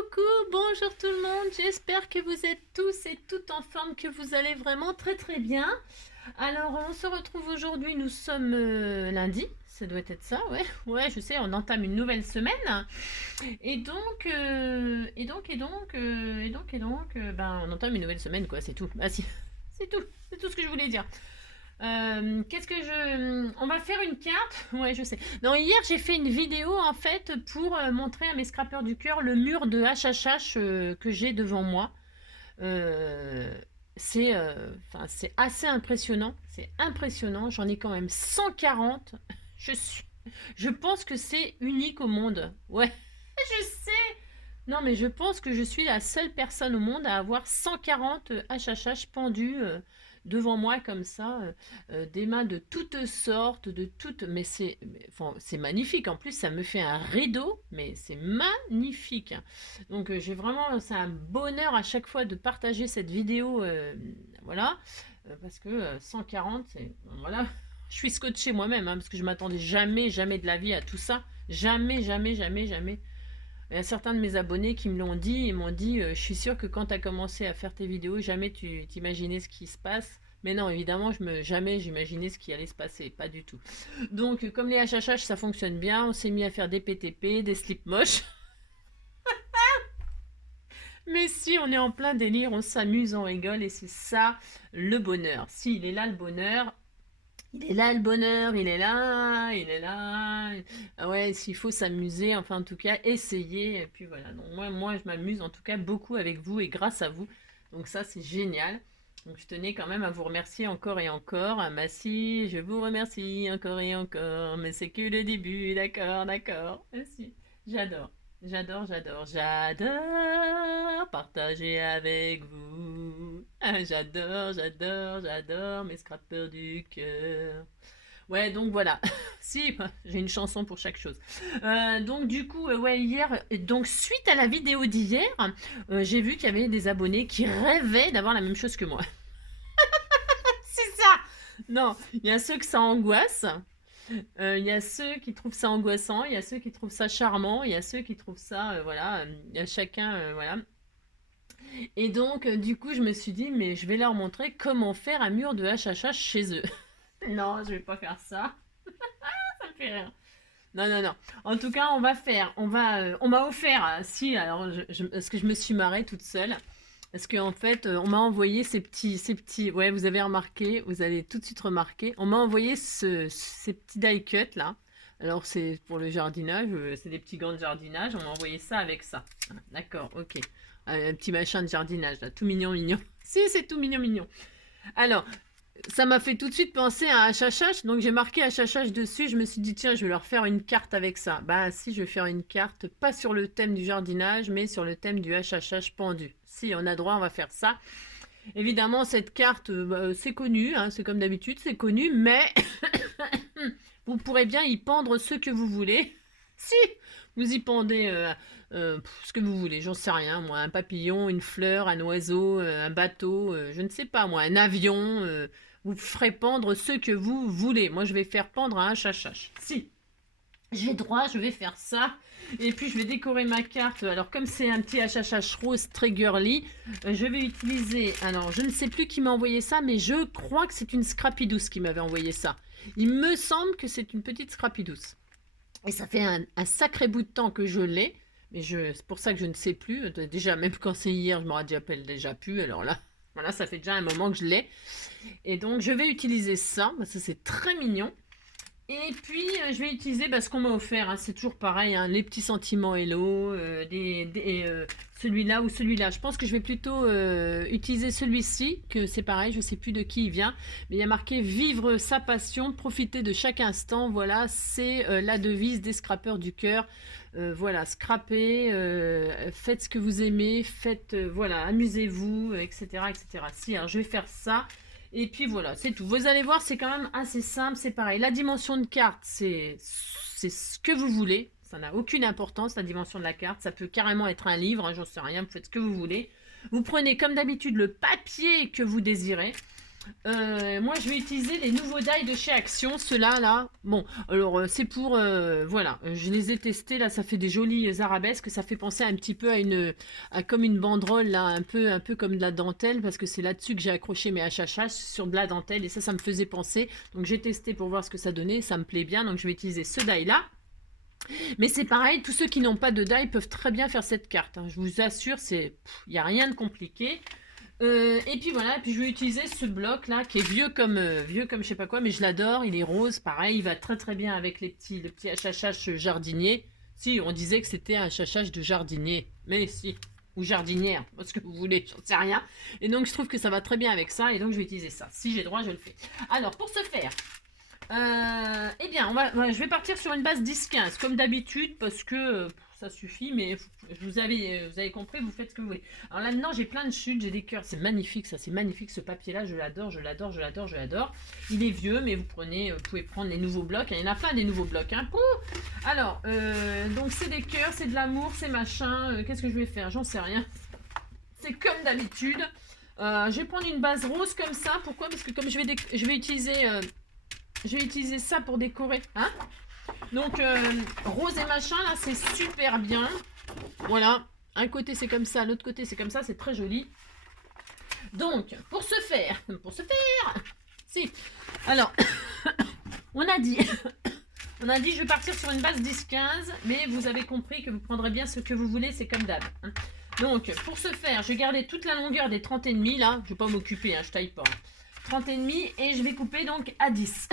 Coucou, bonjour tout le monde, j'espère que vous êtes tous et toutes en forme, que vous allez vraiment très bien. Alors on se retrouve aujourd'hui, nous sommes lundi, ça doit être ça, ouais, ouais je sais, on entame une nouvelle semaine. Ben on entame une nouvelle semaine quoi, c'est tout. Ah si, c'est tout ce que je voulais dire. Qu'est-ce que je... On va faire une carte. Ouais, je sais. Non, hier, j'ai fait une vidéo, en fait, pour montrer à mes scrapeurs du cœur le mur de HHH que j'ai devant moi. Euh, c'est assez impressionnant. C'est impressionnant. J'en ai quand même 140. Je suis... Je pense que c'est unique au monde. Ouais, je sais. Non, mais je pense que je suis la seule personne au monde à avoir 140 HHH pendus devant moi comme ça, des mains de toutes sortes, de toutes. Enfin, c'est magnifique. En plus, ça me fait un rideau, mais c'est magnifique. Donc, j'ai vraiment, c'est un bonheur à chaque fois de partager cette vidéo, voilà, parce que 140, c'est voilà. Je suis scotchée moi-même, hein, parce que je m'attendais jamais de la vie à tout ça. Jamais. Il y a certains de mes abonnés qui me l'ont dit et m'ont dit je suis sûre que quand tu as commencé à faire tes vidéos, jamais tu t'imaginais ce qui se passe. Mais non, évidemment, jamais j'imaginais ce qui allait se passer, pas du tout. Donc, comme les HHH, ça fonctionne bien, on s'est mis à faire des PTP, des slips moches. Mais si, on est en plein délire, on s'amuse, on rigole et c'est ça le bonheur. Si, il est là le bonheur, il est là le bonheur, il est là. Ah ouais, s'il faut s'amuser, enfin en tout cas, essayer. Et puis voilà, donc moi je m'amuse en tout cas beaucoup avec vous et grâce à vous. Donc ça, c'est génial. Donc je tenais quand même à vous remercier encore et encore. Ah Massy, je vous remercie encore et encore. Mais c'est que le début, d'accord. Merci. J'adore. J'adore partager avec vous. Ah, j'adore mes scrappers du cœur. Ouais, donc voilà. Si, j'ai une chanson pour chaque chose. Donc du coup, ouais, hier, donc suite à la vidéo d'hier, j'ai vu qu'il y avait des abonnés qui rêvaient d'avoir la même chose que moi. C'est ça. Non, il y a ceux que ça angoisse. Il y a ceux qui trouvent ça angoissant, il y a ceux qui trouvent ça charmant, il y a ceux qui trouvent ça, voilà, il y a chacun, voilà. Et donc, du coup, je me suis dit, mais je vais leur montrer comment faire un mur de HHH chez eux. Non, je vais pas faire ça. Ça me fait rire. Non. En tout cas, on m'a offert, si, alors, parce que je me suis marrée toute seule. Parce qu'en fait, on m'a envoyé ouais, vous avez remarqué, vous allez tout de suite remarquer, on m'a envoyé ces petits die cuts là. Alors c'est pour le jardinage, c'est des petits gants de jardinage, on m'a envoyé ça avec ça. Ah, d'accord, ok. Un petit machin de jardinage là, tout mignon. Si, c'est tout mignon. Alors, ça m'a fait tout de suite penser à un HHH, donc j'ai marqué HHH dessus, je me suis dit tiens, je vais leur faire une carte avec ça. Bah si, je vais faire une carte, pas sur le thème du jardinage, mais sur le thème du HHH pendu. Si on a droit, on va faire ça. Évidemment, cette carte, c'est connu, hein, c'est comme d'habitude, c'est connu, mais vous pourrez bien y pendre ce que vous voulez. Si vous y pendez ce que vous voulez, j'en sais rien, moi, un papillon, une fleur, un oiseau, un bateau, je ne sais pas, moi, un avion, vous ferez pendre ce que vous voulez. Moi, je vais faire pendre un HHH. Si, j'ai droit, je vais faire ça. Et puis, je vais décorer ma carte. Alors, comme c'est un petit HHH rose très girly, je vais utiliser... Alors, je ne sais plus qui m'a envoyé ça, mais je crois que c'est une Scrappy Douce qui m'avait envoyé ça. Il me semble que c'est une petite Scrappy Douce. Et ça fait un sacré bout de temps que je l'ai. Mais c'est pour ça que je ne sais plus. Déjà, même quand c'est hier, je me rappelle déjà plus. Alors là, voilà, ça fait déjà un moment que je l'ai. Et donc, je vais utiliser ça. Parce que c'est très mignon. Et puis, je vais utiliser ce qu'on m'a offert. Hein, c'est toujours pareil. Hein, les petits sentiments Hello. Celui-là ou celui-là. Je pense que je vais plutôt utiliser celui-ci. Que c'est pareil. Je ne sais plus de qui il vient. Mais il y a marqué vivre sa passion. Profiter de chaque instant. Voilà. C'est la devise des scrappeurs du cœur. Voilà. Scrapez. Faites ce que vous aimez. Faites. Voilà. Amusez-vous. Etc. Si, alors je vais faire ça. Et puis voilà, c'est tout. Vous allez voir, c'est quand même assez simple, c'est pareil. La dimension de carte, c'est ce que vous voulez. Ça n'a aucune importance, la dimension de la carte. Ça peut carrément être un livre, hein, j'en sais rien, vous faites ce que vous voulez. Vous prenez comme d'habitude le papier que vous désirez. Moi, je vais utiliser les nouveaux die de chez Action, ceux-là, là. Bon, alors, c'est pour... voilà, je les ai testés, là, ça fait des jolis arabesques. Ça fait penser un petit peu comme une banderole, là, un peu comme de la dentelle, parce que c'est là-dessus que j'ai accroché mes HHH, sur de la dentelle, et ça me faisait penser. Donc, j'ai testé pour voir ce que ça donnait, ça me plaît bien, donc je vais utiliser ce die-là. Mais c'est pareil, tous ceux qui n'ont pas de die peuvent très bien faire cette carte, hein. Je vous assure, il n'y a rien de compliqué. Et puis voilà, et puis je vais utiliser ce bloc là qui est vieux comme je sais pas quoi, mais je l'adore, il est rose, pareil, il va très très bien avec le petit HHH jardinier. Si, on disait que c'était un HHH de jardinier, mais si, ou jardinière, ce que vous voulez, j'en sais rien. Et donc je trouve que ça va très bien avec ça, et donc je vais utiliser ça. Si j'ai droit, je le fais. Alors pour ce faire, eh bien, je vais partir sur une base 10-15, comme d'habitude, parce que ça suffit, mais vous avez compris, vous faites ce que vous voulez. Alors là-dedans, j'ai plein de chutes, j'ai des cœurs, c'est magnifique, ça, c'est magnifique, ce papier-là, je l'adore, je l'adore, je l'adore, je l'adore. Il est vieux, mais vous pouvez prendre les nouveaux blocs, il y en a plein des nouveaux blocs, hein. Alors, donc c'est des cœurs, c'est de l'amour, c'est machin, qu'est-ce que je vais faire? J'en sais rien. C'est comme d'habitude. Je vais prendre une base rose comme ça, pourquoi? Parce que comme je vais utiliser ça pour décorer, hein. Donc, rose et machin, là, c'est super bien. Voilà. Un côté, c'est comme ça. L'autre côté, c'est comme ça. C'est très joli. Donc, pour ce faire... Si. Alors, on a dit... je vais partir sur une base 10-15. Mais vous avez compris que vous prendrez bien ce que vous voulez. C'est comme d'hab, hein. Donc, pour ce faire, je vais garder toute la longueur des 30,5, là. Je ne vais pas m'occuper, hein, je taille pas. 30,5 et je vais couper donc à 10.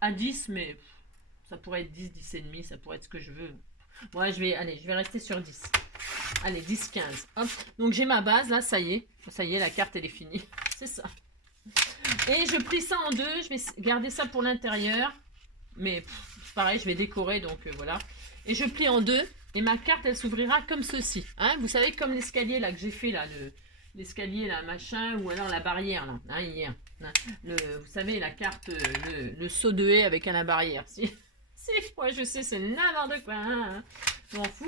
À 10, mais ça pourrait être 10, 10,5, ça pourrait être ce que je veux. Ouais, je vais rester sur 10. Allez, 10, 15. Hop. Donc j'ai ma base, là, ça y est, la carte, elle est finie. C'est ça. Et je plie ça en deux, je vais garder ça pour l'intérieur. Mais pareil, je vais décorer, donc voilà. Et je plie en deux, et ma carte, elle s'ouvrira comme ceci. Hein, vous savez, comme l'escalier, là, que j'ai fait, là, l'escalier, là, machin, ou alors la barrière, là, hein, hier. Hein, vous savez, la carte, le saut de haie avec la barrière. Si, moi, je sais, c'est n'importe quoi. Hein, je m'en fous.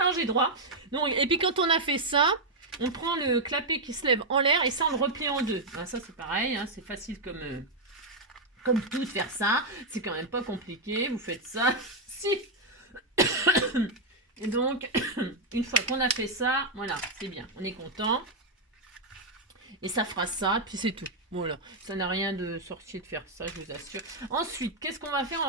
Alors, j'ai droit. Donc, et puis, quand on a fait ça, on prend le clapet qui se lève en l'air, et ça, on le replie en deux. Hein, ça, c'est pareil, hein, c'est facile comme tout de faire ça. C'est quand même pas compliqué. Vous faites ça. Si. Et donc, une fois qu'on a fait ça, voilà, c'est bien. On est content. Et ça fera ça, puis c'est tout. Voilà, ça n'a rien de sorcier de faire ça, je vous assure. Ensuite, qu'est-ce qu'on va faire?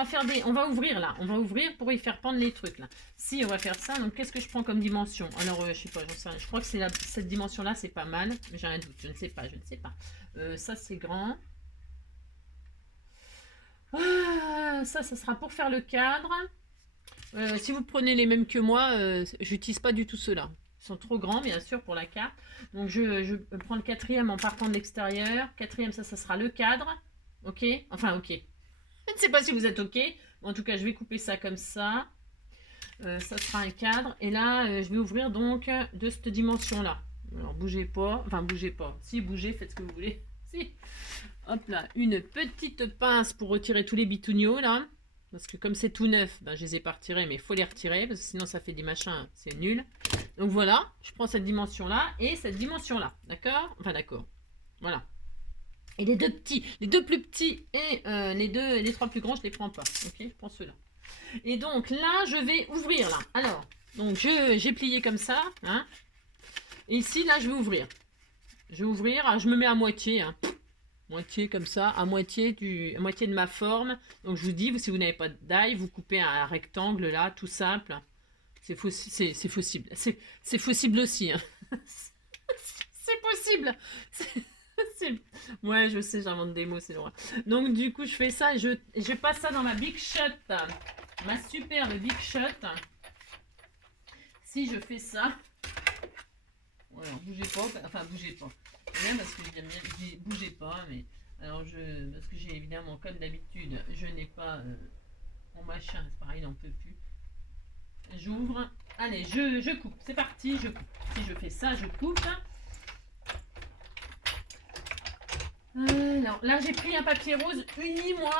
On va ouvrir là. On va ouvrir pour y faire pendre les trucs là. Si, on va faire ça. Donc, qu'est-ce que je prends comme dimension? Alors, je sais pas, j'en sais rien. Je crois que cette dimension-là, c'est pas mal. Mais j'ai un doute, je ne sais pas, ça, c'est grand. Ça sera pour faire le cadre. Si vous prenez les mêmes que moi, j'utilise pas du tout ceux-là. Ils sont trop grands, bien sûr, pour la carte. Donc, je prends le quatrième en partant de l'extérieur. Quatrième, ça sera le cadre. Ok? Enfin, ok. Je ne sais pas si vous êtes ok. En tout cas, je vais couper ça comme ça. Ça sera un cadre. Et là, je vais ouvrir donc de cette dimension-là. Alors, bougez pas. Enfin, bougez pas. Si, bougez, faites ce que vous voulez. Si. Hop là, une petite pince pour retirer tous les bitouniaux, là. Parce que comme c'est tout neuf, ben, je les ai pas retirés, mais il faut les retirer, parce que sinon ça fait des machins, c'est nul. Donc voilà, je prends cette dimension-là et cette dimension-là, d'accord? Enfin d'accord, voilà. Et les deux petits, les deux plus petits et les trois plus grands, je les prends pas, ok? Je prends ceux-là. Et donc là, je vais ouvrir, là. Alors, donc j'ai plié comme ça, hein. Et ici, là, je vais ouvrir. Je vais ouvrir, alors, je me mets à moitié, hein. Moitié comme ça, à moitié de ma forme. Donc je vous dis, si vous n'avez pas d'ail, vous coupez un rectangle là, tout simple. C'est possible. C'est possible aussi. Hein. C'est possible. Ouais, je sais, j'invente des mots, c'est loin. Donc du coup, je fais ça et je passe ça dans ma Big Shot. Ma superbe Big Shot. Si je fais ça. Voilà, bougez pas. Enfin, bougez pas. Bien parce que je dis bougez pas, mais alors parce que j'ai évidemment comme d'habitude je n'ai pas mon machin, c'est pareil, il n'en peut plus. J'ouvre, allez, je coupe, c'est parti, je coupe. Si je fais ça, je coupe. Alors là j'ai pris un papier rose uni, moi.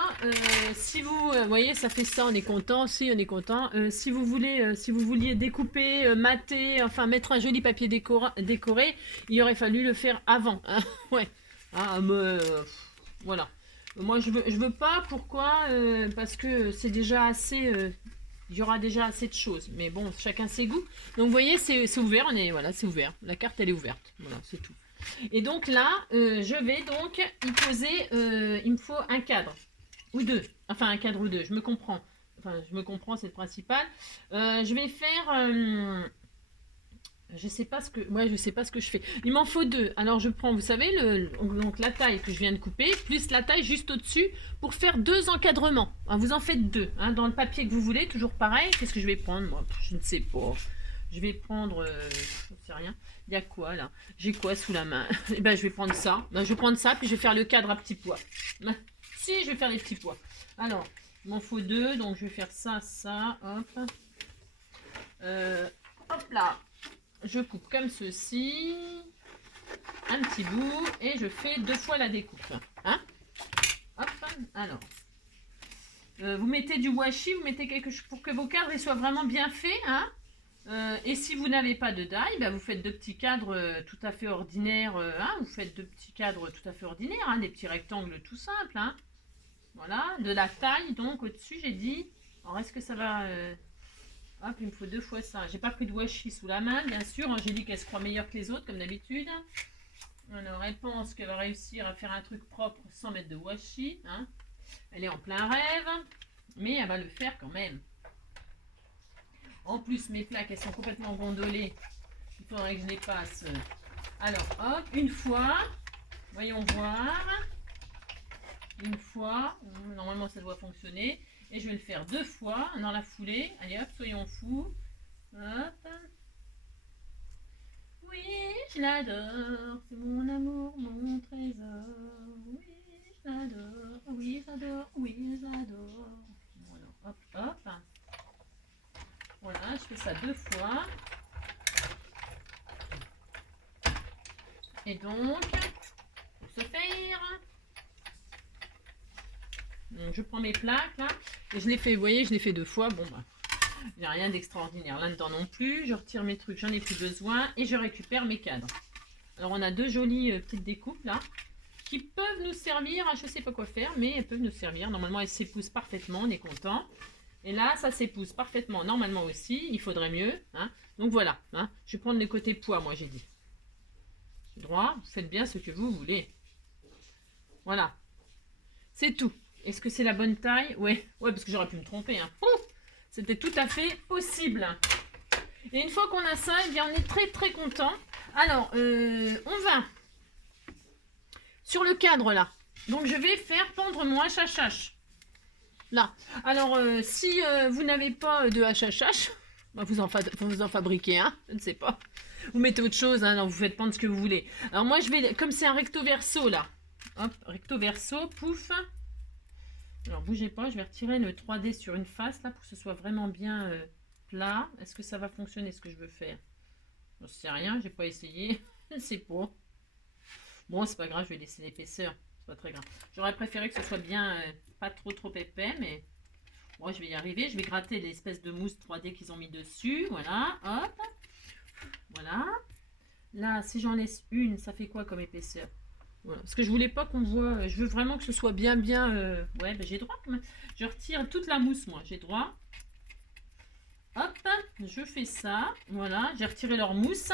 Si vous voyez, ça fait ça, on est content. Si on est content. Si vous vouliez découper, mater, enfin mettre un joli papier décoré, il aurait fallu le faire avant. Hein. Ouais. Hein, voilà. Moi, je veux pas. Pourquoi? Parce que c'est déjà assez. Il y aura déjà assez de choses. Mais bon, chacun ses goûts. Donc, vous voyez, c'est ouvert. Voilà, c'est ouvert. La carte, elle est ouverte. Voilà, c'est tout. Et donc là, je vais donc y poser. Il me faut un cadre ou deux. Enfin, un cadre ou deux. Je me comprends. Enfin, je me comprends, c'est le principal. Je vais faire. Je sais pas ce que, ouais, je sais pas ce que je fais. Il m'en faut deux. Alors je prends, vous savez, donc la taille que je viens de couper, plus la taille juste au-dessus pour faire deux encadrements. Hein, vous en faites deux, hein, dans le papier que vous voulez, toujours pareil. Qu'est-ce que je vais prendre? Moi, je ne sais pas. Je vais prendre, je ne sais rien. Il y a quoi là? J'ai quoi sous la main? Eh ben, je vais prendre ça. Ben, je vais prendre ça, puis je vais faire le cadre à petits pois. Si, je vais faire les petits pois. Alors, il m'en faut deux, donc je vais faire ça, ça, hop. Hop là. Je coupe comme ceci, un petit bout, et je fais deux fois la découpe. Hein? Hop, alors. Vous mettez du washi, vous mettez quelque chose pour que vos cadres soient vraiment bien faits. Hein? Et si vous n'avez pas de die, bah vous faites deux petits cadres tout à fait ordinaires. Hein? Vous faites deux petits cadres tout à fait ordinaires, hein? Des petits rectangles tout simples. Hein? Voilà, de la taille, donc au-dessus, j'ai dit. Alors, est-ce que ça va... Hop, il me faut deux fois ça. J'ai pas pris de washi sous la main, bien sûr. J'ai dit qu'elle se croit meilleure que les autres, comme d'habitude. Alors, elle pense qu'elle va réussir à faire un truc propre sans mettre de washi. Hein. Elle est en plein rêve, mais elle va le faire quand même. En plus, mes plaques, elles sont complètement gondolées. Il faudrait que je les passe. Alors, hop, une fois. Voyons voir. Une fois. Normalement, ça doit fonctionner. Et je vais le faire deux fois dans la foulée. Allez hop, soyons fous. Hop. Oui, je l'adore. C'est mon amour, mon trésor. Oui, je l'adore. Oui, j'adore. Oui, j'adore. Voilà, hop, hop. Voilà, je fais ça deux fois. Et donc, pour ce faire... Donc, je prends mes plaques là, et je les fais, vous voyez, je les fais deux fois. Bon, bah, il n'y a rien d'extraordinaire là-dedans non plus. Je retire mes trucs, j'en ai plus besoin, et je récupère mes cadres. Alors, on a deux jolies petites découpes là, qui peuvent nous servir, je ne sais pas quoi faire, mais elles peuvent nous servir. Normalement, elles s'épousent parfaitement, on est content. Et là, ça s'épouse parfaitement, normalement aussi, il faudrait mieux. Hein. Donc voilà, hein. Je vais prendre le côté poids, moi j'ai dit. Droit, faites bien ce que vous voulez. Voilà, c'est tout. Est-ce que c'est la bonne taille? Ouais, parce que j'aurais pu me tromper. Hein. C'était tout à fait possible. Et une fois qu'on a ça, eh bien, on est très très content. Alors, on va sur le cadre là. Donc, je vais faire pendre mon HHH. Là. Alors, si vous n'avez pas de HHH, bah, vous en fabriquez un, je ne sais pas. Vous mettez autre chose, hein, vous faites pendre ce que vous voulez. Alors, moi, je vais, comme c'est un recto verso là. Hop, recto verso, pouf. Alors, bougez pas, je vais retirer le 3D sur une face, là, pour que ce soit vraiment bien plat. Est-ce que ça va fonctionner, ce que je veux faire? Je ne sais rien, j'ai pas essayé. Je ne sais pas. Bon, c'est pas grave, je vais laisser l'épaisseur. C'est pas très grave. J'aurais préféré que ce soit bien, pas trop épais, mais... Bon, je vais y arriver. Je vais gratter l'espèce de mousse 3D qu'ils ont mis dessus. Voilà, hop. Voilà. Là, si j'en laisse une, ça fait quoi comme épaisseur? Voilà. Parce que je voulais pas qu'on voit, je veux vraiment que ce soit bien, ouais, ben j'ai droit quand même. Je retire toute la mousse, moi, j'ai droit. Hop, je fais ça, voilà, j'ai retiré leur mousse.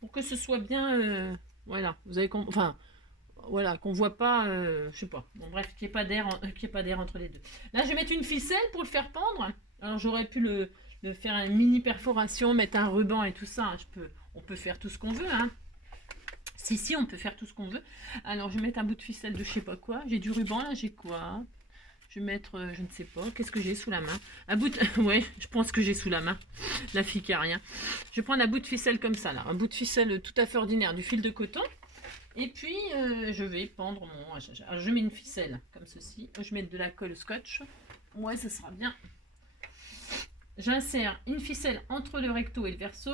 Pour que ce soit bien, voilà, vous avez compris, enfin, voilà, qu'on voit pas, je sais pas, bon bref, qu'il n'y ait pas d'air entre les deux. Là, je vais mettre une ficelle pour le faire pendre. Alors, j'aurais pu le faire une mini perforation, mettre un ruban et tout ça, on peut faire tout ce qu'on veut, hein. Si, on peut faire tout ce qu'on veut. Alors, je vais mettre un bout de ficelle de je sais pas quoi. J'ai du ruban, là, j'ai quoi? Je vais mettre, je ne sais pas, qu'est-ce que j'ai sous la main? Un bout de... ouais, je pense que j'ai sous la main. La fille qui a rien. Je vais prendre un bout de ficelle comme ça, là. Un bout de ficelle tout à fait ordinaire, du fil de coton. Et puis, je vais pendre mon... Alors, je mets une ficelle, comme ceci. Je vais mettre de la colle scotch. Ouais, ça sera bien. J'insère une ficelle entre le recto et le verso.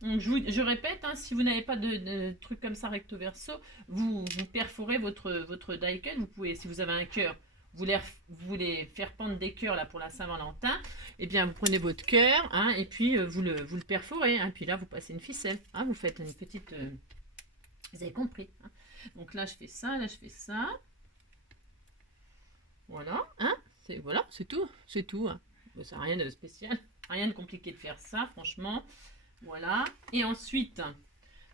Donc, je répète, hein, si vous n'avez pas de truc comme ça recto verso, vous perforez votre die cut. Vous pouvez, si vous avez un cœur, vous voulez faire pendre des cœurs là pour la Saint-Valentin, eh bien vous prenez votre cœur, hein, et puis vous le perforez, hein, puis là vous passez une ficelle, hein, vous faites une petite... vous avez compris, hein. Donc là je fais ça, là je fais ça. Voilà, hein, voilà, c'est tout, hein. Bon, ça n'a rien de spécial, rien de compliqué de faire ça, franchement. Voilà, et ensuite,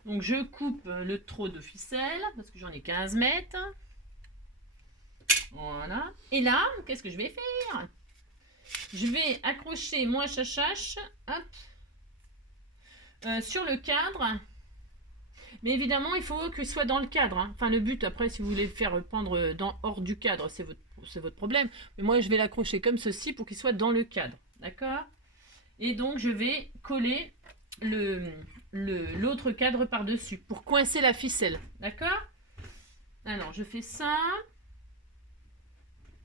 donc je coupe le trot de ficelle, parce que j'en ai 15 mètres. Voilà, et là, qu'est-ce que je vais faire? Je vais accrocher mon hache, hop, sur le cadre. Mais évidemment, il faut que ce soit dans le cadre, hein. Enfin, le but, après, si vous voulez le faire pendre hors du cadre, c'est votre problème. Mais moi, je vais l'accrocher comme ceci pour qu'il soit dans le cadre. D'accord? Et donc, je vais coller l'autre cadre par-dessus pour coincer la ficelle. D'accord? Alors, je fais ça.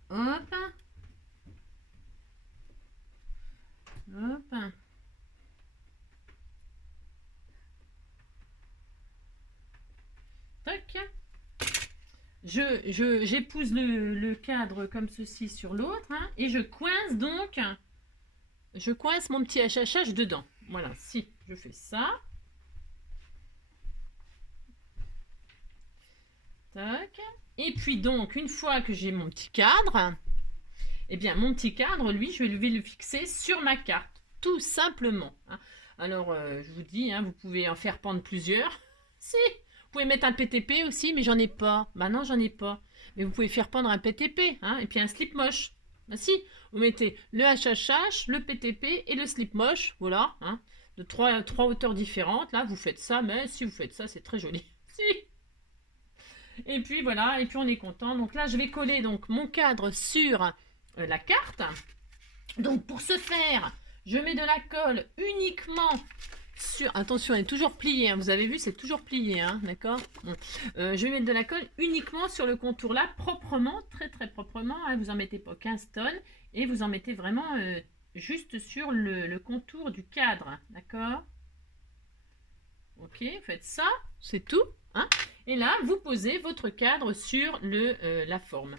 Hop. Hop. Tac. J'épouse le cadre comme ceci sur l'autre, hein, et je coince donc, mon petit HHH dedans. Voilà, si je fais ça. Tac. Et puis donc, une fois que j'ai mon petit cadre, eh bien mon petit cadre, lui, je vais le fixer sur ma carte, tout simplement, hein. Alors, je vous dis, hein, vous pouvez en faire pendre plusieurs. Si, vous pouvez mettre un PTP aussi, mais j'en ai pas. Bah non, j'en ai pas. Mais vous pouvez faire pendre un PTP, hein, et puis un slip moche. Bah si, vous mettez le HHH, le PTP et le slip moche, voilà, hein, de trois hauteurs différentes. Là, vous faites ça, mais si vous faites ça, c'est très joli. Si. Et puis voilà, et puis on est content. Donc là, je vais coller donc mon cadre sur la carte. Donc pour ce faire, je mets de la colle uniquement sur... Attention, elle est toujours pliée, hein. Vous avez vu, c'est toujours plié, hein, d'accord. Bon. Je vais mettre de la colle uniquement sur le contour là, proprement, très très proprement, hein. Vous en mettez pas 15 tonnes et vous en mettez vraiment juste sur le contour du cadre, d'accord. Ok, faites ça, c'est tout, hein. Et là, vous posez votre cadre sur la forme.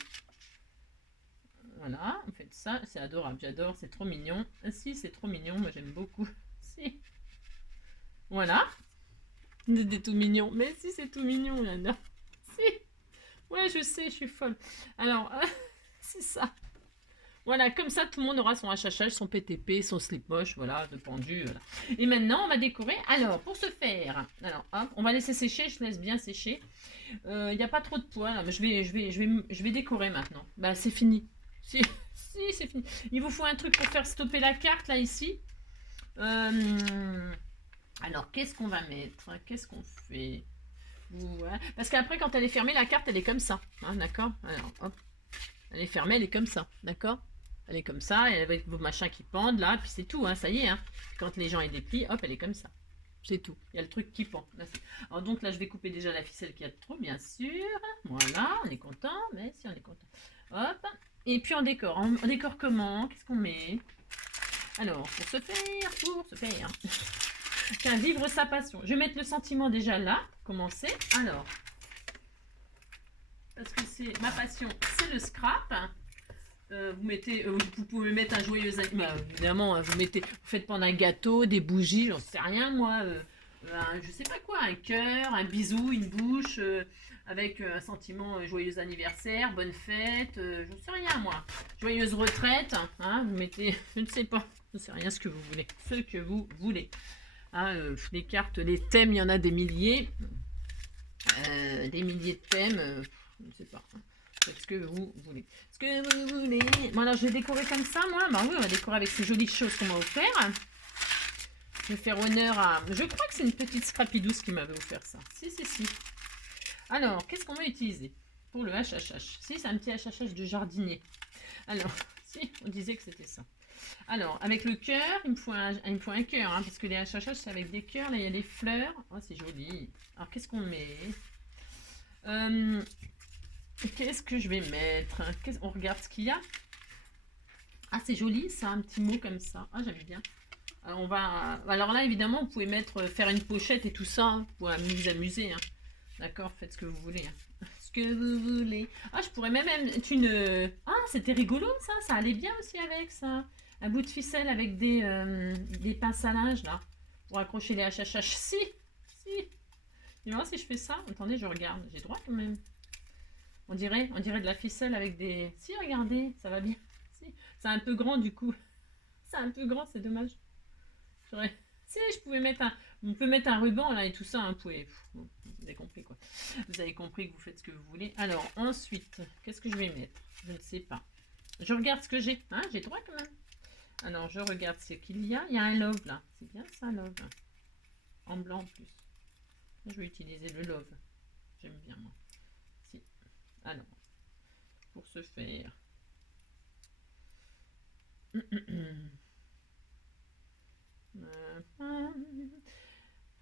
Voilà, vous faites ça, c'est adorable, j'adore, c'est trop mignon. Ah, si, c'est trop mignon, moi j'aime beaucoup. Si. Voilà. C'est tout mignon. Mais si, c'est tout mignon, j'adore. Si. Ouais, je sais, je suis folle. Alors, c'est ça. Voilà, comme ça, tout le monde aura son HHH, son PTP, son slip moche, voilà, de pendu. Voilà. Et maintenant, on va décorer. Alors, pour ce faire, alors, hop, on va laisser sécher, je laisse bien sécher. Il n'y a pas trop de poids, là, mais je vais décorer maintenant. Bah, c'est fini. Si, si, c'est fini. Il vous faut un truc pour faire stopper la carte, là, ici. Alors, qu'est-ce qu'on va mettre? Qu'est-ce qu'on fait? Ouais. Parce qu'après, quand elle est fermée, la carte, elle est comme ça. Hein, d'accord? Alors, hop. Elle est fermée, elle est comme ça. D'accord? Elle est comme ça, et avec vos machins qui pendent, là, puis c'est tout, hein, ça y est. Hein. Quand les gens les déplient, hop, elle est comme ça. C'est tout. Il y a le truc qui pend. Là, alors, donc là, je vais couper déjà la ficelle qu'il y a de trop, bien sûr. Voilà, on est content, mais si on est content. Hop. Et puis on décore. On décore comment? Qu'est-ce qu'on met? Alors, pour se faire. Qu'un vivre sa passion. Je vais mettre le sentiment déjà là, pour commencer. Alors, parce que c'est ma passion, c'est le scrap. Vous pouvez mettre un joyeux anniversaire. Évidemment, vous faites pendant un gâteau, des bougies, j'en sais rien moi. Je sais pas quoi, un cœur, un bisou, une bouche, avec un sentiment joyeux anniversaire, bonne fête, je ne sais rien moi. Joyeuse retraite, hein, vous mettez, je ne sais pas, je ne sais rien, ce que vous voulez. Ce que vous voulez. Hein, les cartes, les thèmes, il y en a des milliers. Des milliers de thèmes, je ne sais pas. Faites ce que vous voulez. Ce que vous voulez. Bon, alors je vais décorer comme ça, moi. Bah oui, on va décorer avec ces jolies choses qu'on m'a offert. Je vais faire honneur à... Je crois que c'est une petite Scrapidouce qui m'avait offert ça. Si, si, si. Alors, qu'est-ce qu'on va utiliser pour le HHH? Si, c'est un petit HHH de jardinier. Alors, si, on disait que c'était ça. Alors, avec le cœur, il me faut un cœur, hein, parce que les HHH, c'est avec des cœurs. Là, il y a des fleurs. Oh, c'est joli. Alors, qu'est-ce qu'on met? Qu'est-ce que je vais mettre? On regarde ce qu'il y a. Ah, c'est joli, ça, un petit mot comme ça. Ah, j'aime bien. Alors là, évidemment, vous pouvez faire une pochette et tout ça. Hein, pour vous amuser. Hein. D'accord, faites ce que vous voulez. Hein. Ce que vous voulez. Ah, je pourrais même être une... Ah, c'était rigolo ça allait bien aussi avec ça. Un bout de ficelle avec des pinces à linge là, pour accrocher les HHH. Si, si. Tu vois si je fais ça? Attendez, je regarde, j'ai droit quand même. On dirait de la ficelle avec des... Si, regardez, ça va bien. Si. C'est un peu grand du coup. C'est un peu grand, c'est dommage. Si, je pouvais mettre un... On peut mettre un ruban là et tout ça, hein, vous pouvez... Bon, vous avez compris quoi. Vous avez compris que vous faites ce que vous voulez. Alors, ensuite, qu'est-ce que je vais mettre? Je ne sais pas. Je regarde ce que j'ai. Hein, j'ai droit quand même. Alors, je regarde ce qu'il y a. Il y a un love là. C'est bien ça, love. En blanc en plus. Je vais utiliser le love. J'aime bien moi. Si. Alors, pour ce faire...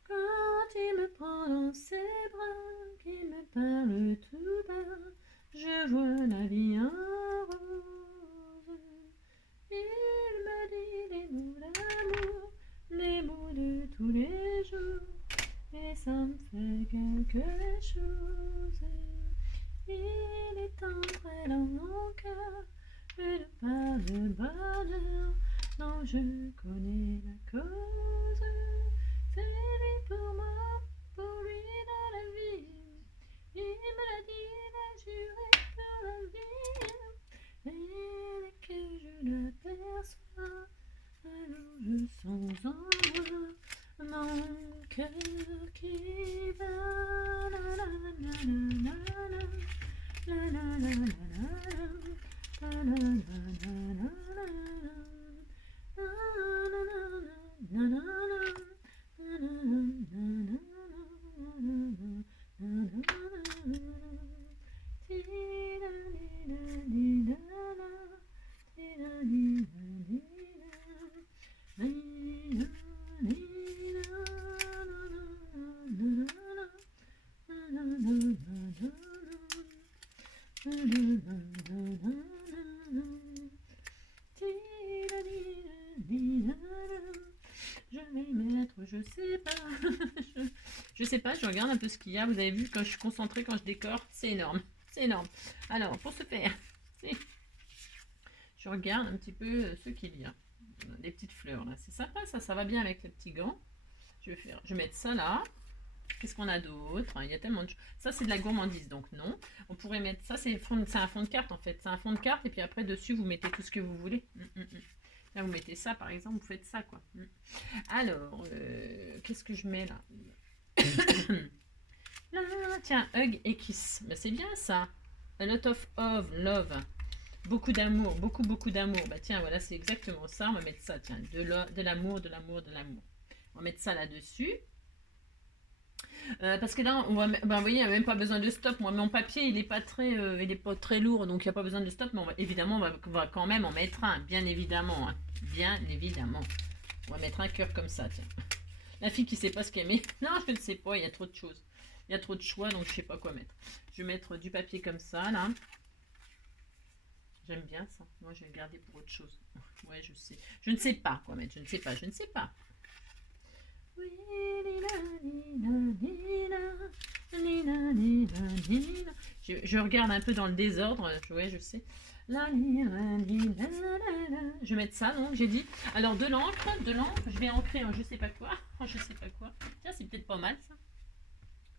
Quand il me prend dans ses bras, qu'il me parle tout bas, je vois la vie en rose. Il me dit les mots d'amour, les mots de tous les jours, et ça me fait quelque chose. Il est entré dans mon cœur, et ne parle de bonheur, dont je connais la cause. C'est lui pour moi, pour lui dans la vie. Il me l'a dit, il a juré pour la vie. Et dès que je l'aperçois, alors je sens en moi mon cœur qui bat. La la la la la la la la la la la la la la la. Je vais mettre, je sais pas. Je sais pas, je regarde un peu ce qu'il y a. Vous avez vu, quand je suis concentrée, quand je décore, c'est énorme. C'est énorme. Alors, pour ce faire, je regarde un petit peu ce qu'il y a. Des petites fleurs là. C'est sympa ça, ça va bien avec les petits gants. Je vais mettre ça là. Qu'est-ce qu'on a d'autre? Il y a tellement de choses. Ça, c'est de la gourmandise, donc non. On pourrait mettre ça, c'est un fond de carte en fait. C'est un fond de carte et puis après dessus, vous mettez tout ce que vous voulez. Là, vous mettez ça par exemple, vous faites ça quoi. Alors, qu'est-ce que je mets là? Là, tiens, hug et kiss. Ben, c'est bien ça. A lot of love. Beaucoup d'amour, beaucoup d'amour. Bah tiens, voilà, c'est exactement ça. On va mettre ça, tiens, de l'amour, de l'amour, de l'amour. On va mettre ça là-dessus. Parce que là, on va, vous voyez, il n'y a même pas besoin de stop. Moi, mon papier, il n'est pas très lourd, donc il n'y a pas besoin de stop. Mais évidemment, on va quand même en mettre un, bien évidemment. Hein. Bien évidemment. On va mettre un cœur comme ça, tiens. La fille qui ne sait pas ce qu'elle met. Non, je ne sais pas, il y a trop de choses. Il y a trop de choix, donc je ne sais pas quoi mettre. Je vais mettre du papier comme ça, là. J'aime bien ça. Moi, je vais le garder pour autre chose. Ouais, je sais. Je ne sais pas quoi mettre. Je ne sais pas. Je ne sais pas. Je regarde un peu dans le désordre. Ouais, je sais. Je vais mettre ça, donc j'ai dit. Alors, de l'encre. Je vais ancrer en je sais pas quoi. Je sais pas quoi. Tiens, c'est peut-être pas mal ça.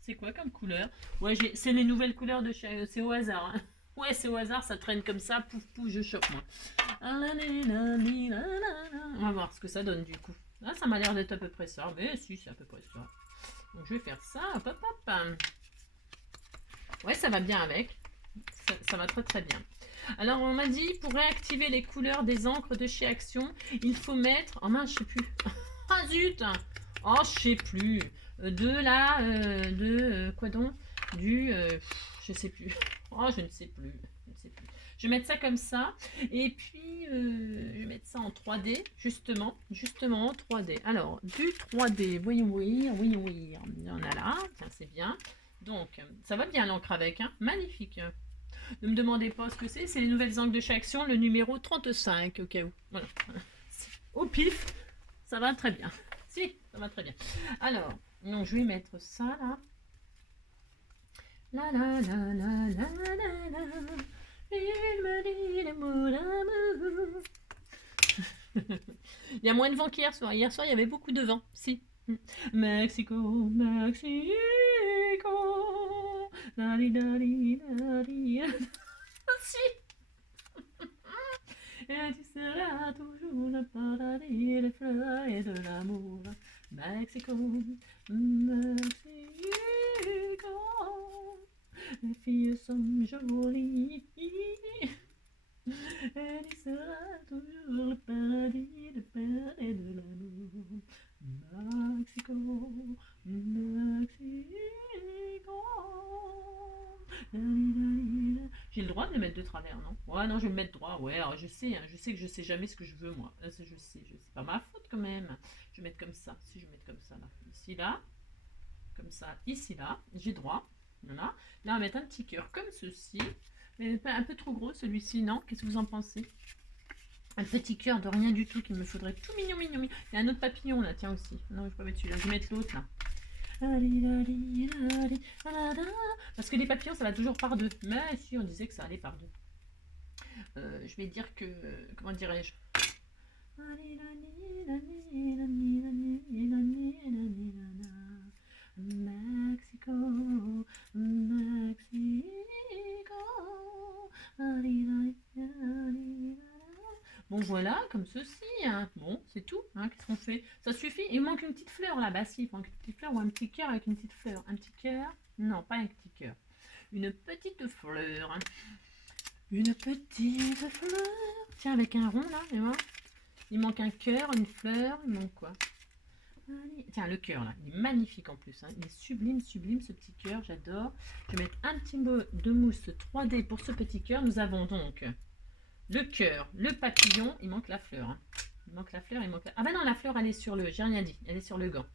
C'est quoi comme couleur? Ouais, c'est les nouvelles couleurs de chez... C'est au hasard. Hein. Ouais, c'est au hasard, ça traîne comme ça, pouf pouf, je chope moi. On va voir ce que ça donne du coup. Là, ça m'a l'air d'être à peu près ça, mais si, c'est à peu près ça. Donc je vais faire ça, hop hop hop. Ouais, ça va bien avec. Ça va très très bien. Alors on m'a dit, pour réactiver les couleurs des encres de chez Action, il faut mettre... Oh mince, je sais plus. Ah zut. Oh, je sais plus. Quoi donc? Je sais plus. Oh, je ne sais plus. Je vais mettre ça comme ça. Et puis, je vais mettre ça en 3D, justement en 3D. Alors, du 3D, oui. Il y en a là. Tiens, c'est bien. Donc, ça va bien l'encre avec. Hein. Magnifique. Ne me demandez pas ce que c'est. C'est les nouvelles encres de chez Action, le numéro 35, au cas où. Voilà. Au pif, ça va très bien. Si, ça va très bien. Alors, donc je vais mettre ça là. La la la la la la la. Il me dit les mots d'amour. Il y a moins de vent qu'hier soir. Hier soir, il y avait beaucoup de vent. Si. Mexico, Mexico. Dali, dali, dali. Si. Et tu seras toujours le paradis des fleurs et de l'amour. Mexico, Mexico. Les filles sont jolies. Et tu seras toujours le paradis des fleurs et de l'amour. Mexico, Mexico. J'ai le droit de le mettre de travers, non? Ouais, non, je vais le mettre droit. Ouais, alors je sais, hein, je sais que je sais jamais ce que je veux, moi. Ça, je sais, c'est pas ma faute quand même. Je vais mettre comme ça. Si je vais mettre comme ça, là. Ici, là. Comme ça, ici, là. J'ai droit. Voilà. Là, on va mettre un petit cœur comme ceci. Mais pas un peu trop gros, celui-ci, non? Qu'est-ce que vous en pensez? Un petit cœur de rien du tout qu'il me faudrait tout mignon, mignon, mignon. Il y a un autre papillon, là, tiens aussi. Non, je vais pas mettre celui-là. Je vais mettre l'autre, là. Parce que les papillons, ça va toujours par deux. Mais si, on disait que ça allait par deux. Je vais dire que... Comment dirais-je? Mexico, Mexico. Bon voilà, comme ceci, hein. Bon, c'est tout, hein. Qu'est-ce qu'on fait? Ça suffit? Il manque une petite fleur là, bah si, il manque une petite fleur ou un petit cœur avec une petite fleur. Un petit cœur? Non, pas un petit cœur. Une petite fleur. Hein. Une petite fleur. Tiens, avec un rond là, et voilà. Il manque un cœur, une fleur, il manque quoi? Tiens, le cœur là, il est magnifique en plus. Hein. Il est sublime, sublime ce petit cœur, j'adore. Je vais mettre un petit mot de mousse 3D pour ce petit cœur. Nous avons donc le cœur, le papillon, il manque la fleur. Hein. Il manque la fleur, il manque la... Ah bah non, la fleur elle est sur le... J'ai rien dit, elle est sur le gant.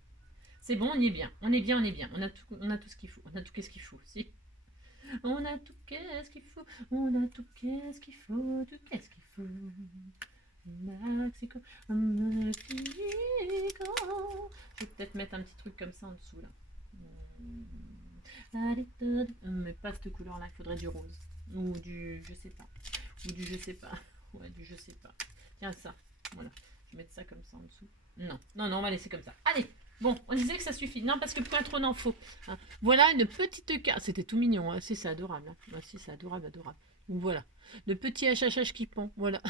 C'est bon, on y est bien, on est bien, on est bien. On a tout ce qu'il faut, on a tout qu'est-ce qu'il faut, si. On a tout qu'est-ce qu'il faut, on a tout qu'est-ce qu'il faut, tout qu'est-ce qu'il faut. Mexico, Mexico. Je vais peut-être mettre un petit truc comme ça en dessous là. Mais pas cette couleur là, il faudrait du rose. Ou du je sais pas. Ou du je sais pas. Ouais, du je sais pas. Tiens ça. Voilà. Je vais mettre ça comme ça en dessous. Non, non, non, on va laisser comme ça. Allez, bon, on disait que ça suffit. Non, parce que point trop n'en faut. Hein. Voilà une petite carte. C'était tout mignon, hein. C'est adorable. Hein. Ah, si, c'est adorable, adorable. Donc voilà. Le petit HHH qui pend. Voilà.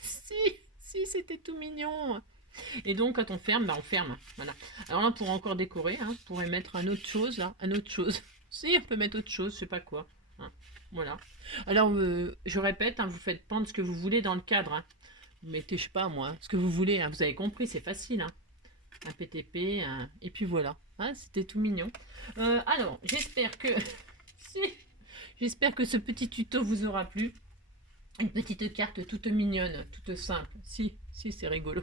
Si, c'était tout mignon. Et donc, quand on ferme, bah on ferme. Voilà. Alors là, on pourra encore décorer. Hein. On pourrait mettre un autre chose, là. Un autre chose. Si, on peut mettre autre chose, je sais pas quoi. Hein. Voilà. Alors, je répète, hein, vous faites pendre ce que vous voulez dans le cadre. Hein. Vous mettez, je sais pas moi, ce que vous voulez. Hein. Vous avez compris, c'est facile. Hein. Un PTP, et puis voilà. Hein, c'était tout mignon. Alors, j'espère que... si, j'espère que ce petit tuto vous aura plu. Une petite carte toute mignonne, toute simple. Si, c'est rigolo.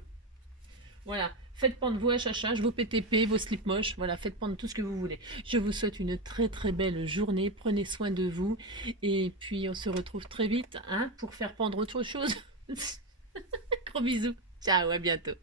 Voilà, faites pendre vos HHH, vos PTP, vos slips moches. Voilà, faites pendre tout ce que vous voulez. Je vous souhaite une très très belle journée. Prenez soin de vous. Et puis, on se retrouve très vite hein, pour faire pendre autre chose. Gros bisous. Ciao, à bientôt.